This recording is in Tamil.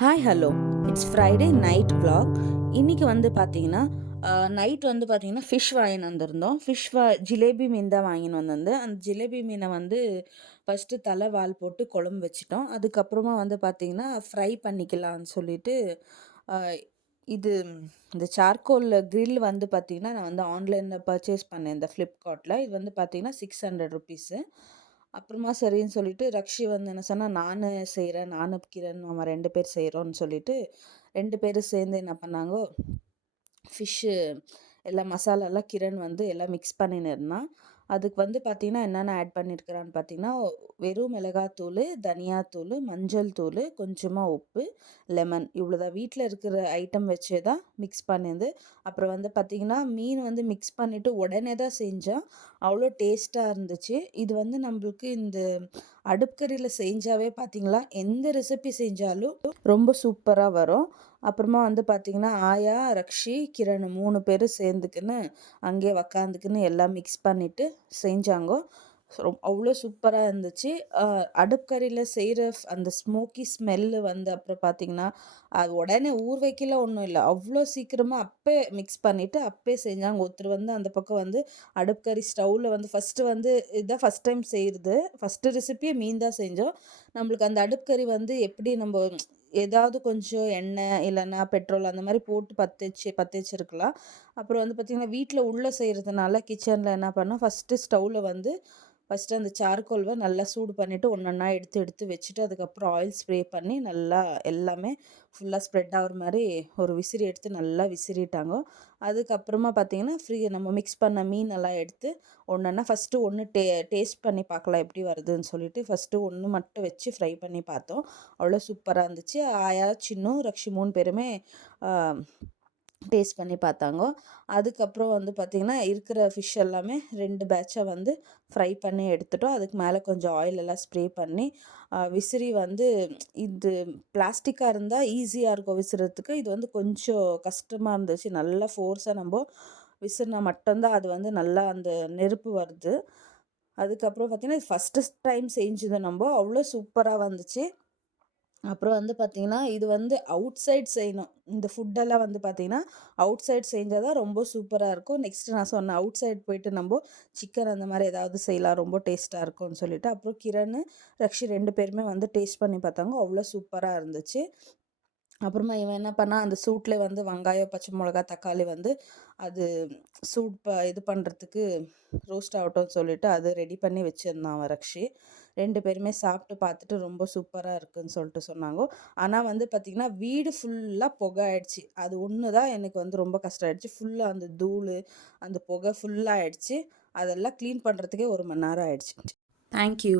Hi hello, it's Friday night vlog. இன்றைக்கி வந்து பார்த்தீங்கன்னா நைட் வந்து பார்த்தீங்கன்னா ஃபிஷ் வாங்கின்னு வந்திருந்தோம். ஜிலேபி மீன் தான் வாங்கின்னு வந்திருந்து. அந்த ஜிலேபி மீனை வந்து ஃபஸ்ட்டு தலை வால் போட்டு குழம்பு வச்சுட்டோம். அதுக்கப்புறமா வந்து பார்த்தீங்கன்னா ஃப்ரை பண்ணிக்கலாம்னு சொல்லிட்டு அஹ், இது இந்த சார்கோல் grill வந்து பார்த்தீங்கன்னா நான் வந்து ஆன்லைனில் பர்ச்சேஸ் பண்ணேன் இந்த ஃப்ளிப்கார்ட்டில். இது வந்து பார்த்தீங்கன்னா 600 ருபீஸு. அப்புறமா சரின்னு சொல்லிட்டு ரக்ஷி வந்து என்ன சொன்னா, "நானு செய்றேன். நானும் கிரண் நம்ம 2 பேர் செய்றோம்ன்னு" சொல்லிட்டு 2 பேரும் சேர்ந்து என்ன பண்ணாங்க, ஃபிஷ்ஷு எல்லாம் மசாலாலாம் கிரண் வந்து எல்லாம் மிக்ஸ் பண்ணின்னு இருந்தான். அதுக்கு வந்து பார்த்தீங்கன்னா, என்னென்ன ஆட் பண்ணியிருக்கிறான்னு பார்த்தீங்கன்னா, வெறும் மிளகாத்தூளு, தனியாத்தூளு, மஞ்சள் தூளு, கொஞ்சமா உப்பு, லெமன் இவ்வளோதான். வீட்ல இருக்கிற ஐட்டம் வச்சே தான் மிக்ஸ் பண்ணியது. அப்புறம் வந்து பார்த்தீங்கன்னா, மீன் வந்து மிக்ஸ் பண்ணிவிட்டு உடனே தான் செஞ்சேன். அவ்வளோ டேஸ்ட்டாக இருந்துச்சு. இது வந்து நம்மளுக்கு இந்த அடுப்புக்கறியில் செஞ்சாவே பார்த்தீங்களா, எந்த ரெசிபி செஞ்சாலும் ரொம்ப சூப்பராக வரும். அப்புறமா வந்து பார்த்தீங்கன்னா, ஆயா, ரக்ஷி, கிரண் 3 பேரும் சேர்ந்துக்கின்னு அங்கேயே உக்காந்துக்கின்னு எல்லாம் மிக்ஸ் பண்ணிவிட்டு செஞ்சாங்கோ. அவ்வளோ சூப்பராக இருந்துச்சு. அடுப்புக்கறியில் செய்கிற அந்த ஸ்மோக்கி ஸ்மெல்லு வந்து அப்புறம் பார்த்தீங்கன்னா, அது உடனே ஊற வைக்கல ஒன்றும் இல்லை. அவ்வளோ சீக்கிரமாக அப்பே மிக்ஸ் பண்ணிவிட்டு அப்பே செஞ்சாங்க. ஒருத்தர் வந்து அந்த பக்கம் வந்து அடுப்புக்கறி ஸ்டவ்வில் வந்து ஃபஸ்ட்டு வந்து இதுதான் ஃபஸ்ட் டைம் செய்கிறது. ஃபஸ்ட்டு ரெசிப்பியே மீன் தான் செஞ்சோம். நம்மளுக்கு அந்த அடுப்புக்கறி வந்து எப்படி நம்ம ஏதாவது கொஞ்சம் எண்ணெய் இல்லைன்னா பெட்ரோல் அந்த மாதிரி போட்டு பற்ற வச்சிருக்கலாம். அப்புறம் வந்து பார்த்திங்கன்னா, வீட்டில் உள்ளே செய்கிறதுனால கிச்சனில் என்ன பண்ணோம், ஃபஸ்ட்டு அந்த சார்கோல்வை நல்லா சூடு பண்ணிவிட்டு ஒன்றா எடுத்து எடுத்து வச்சுட்டு, அதுக்கப்புறம் ஆயில் ஸ்ப்ரே பண்ணி நல்லா எல்லாமே ஃபுல்லாக ஸ்ப்ரெட் ஆகிற மாதிரி ஒரு விசிறி எடுத்து நல்லா விசிறிட்டாங்க. அதுக்கப்புறமா பார்த்திங்கன்னா, நம்ம மிக்ஸ் பண்ண மீனெல்லாம் எடுத்து ஒன்றா ஃபஸ்ட்டு ஒன்று டேஸ்ட் பண்ணி பார்க்கலாம் எப்படி வருதுன்னு சொல்லிட்டு ஃபஸ்ட்டு ஒன்று மட்டும் வச்சு ஃப்ரை பண்ணி பார்த்தோம். அவ்வளோ சூப்பராக இருந்துச்சு. ஆயா, சின்னு, ரக்ஷி 3 பேருமே டேஸ்ட் பண்ணி பார்த்தாங்க. அதுக்கப்புறம் வந்து பார்த்திங்கன்னா, இருக்கிற ஃபிஷ் எல்லாமே 2 பேட்சாக வந்து ஃப்ரை பண்ணி எடுத்துட்டோம். அதுக்கு மேலே கொஞ்சம் ஆயில் எல்லாம் ஸ்ப்ரே பண்ணி விசிறி வந்து இது பிளாஸ்டிக்காக இருந்தால் ஈஸியாக இருக்கும் விசிறதுக்கு. இது வந்து கொஞ்சம் கஷ்டமாக இருந்துச்சு. நல்லா ஃபோர்ஸாக நம்ம விசிறினா மட்டும்தான் அது வந்து நல்லா அந்த நெருப்பு வருது. அதுக்கப்புறம் பார்த்திங்கன்னா, இது ஃபஸ்ட்டு டைம் செஞ்சது அவ்வளோ சூப்பராக வந்துச்சு. அப்புறம் வந்து பார்த்திங்கன்னா, இது வந்து அவுட் சைட் செய்யணும். இந்த ஃபுட்டெல்லாம் வந்து பார்த்திங்கன்னா, அவுட் சைட் செஞ்சால் தான் ரொம்ப சூப்பராக இருக்கும். நெக்ஸ்ட்டு நான் சொன்னேன், அவுட் சைட் போயிட்டு சிக்கன் அந்த மாதிரி ஏதாவது செய்யலாம், ரொம்ப டேஸ்ட்டாக இருக்கும்னு சொல்லிட்டு. அப்புறம் கிரண், ரக்ஷி 2 பேருமே வந்து டேஸ்ட் பண்ணி பார்த்தாங்க. அவ்வளோ சூப்பராக இருந்துச்சு. அப்புறமா இவன் என்ன பண்ணான், அந்த சூட்லேயே வந்து வெங்காயம், பச்சை மிளகா, தக்காளி வந்து அது சூட் இது பண்ணுறதுக்கு ரோஸ்ட் ஆகட்டும்னு சொல்லிட்டு அது ரெடி பண்ணி வச்சுருந்தான் அவன் ரக்ஷி. 2 பேருமே சாப்பிட்டு பார்த்துட்டு ரொம்ப சூப்பராக இருக்குன்னு சொல்லிட்டு சொன்னாங்க. ஆனால் வந்து பார்த்திங்கன்னா, வீடு ஃபுல்லாக புகை ஆயிடுச்சு. அது ஒன்று தான் எனக்கு வந்து ரொம்ப கஷ்டம் ஆயிடுச்சு. ஃபுல்லாக அந்த தூள், அந்த புகை ஃபுல்லாக ஆயிடுச்சு. அதெல்லாம் க்ளீன் பண்ணுறதுக்கே 1 மணி நேரம் ஆயிடுச்சு. தேங்க்யூ.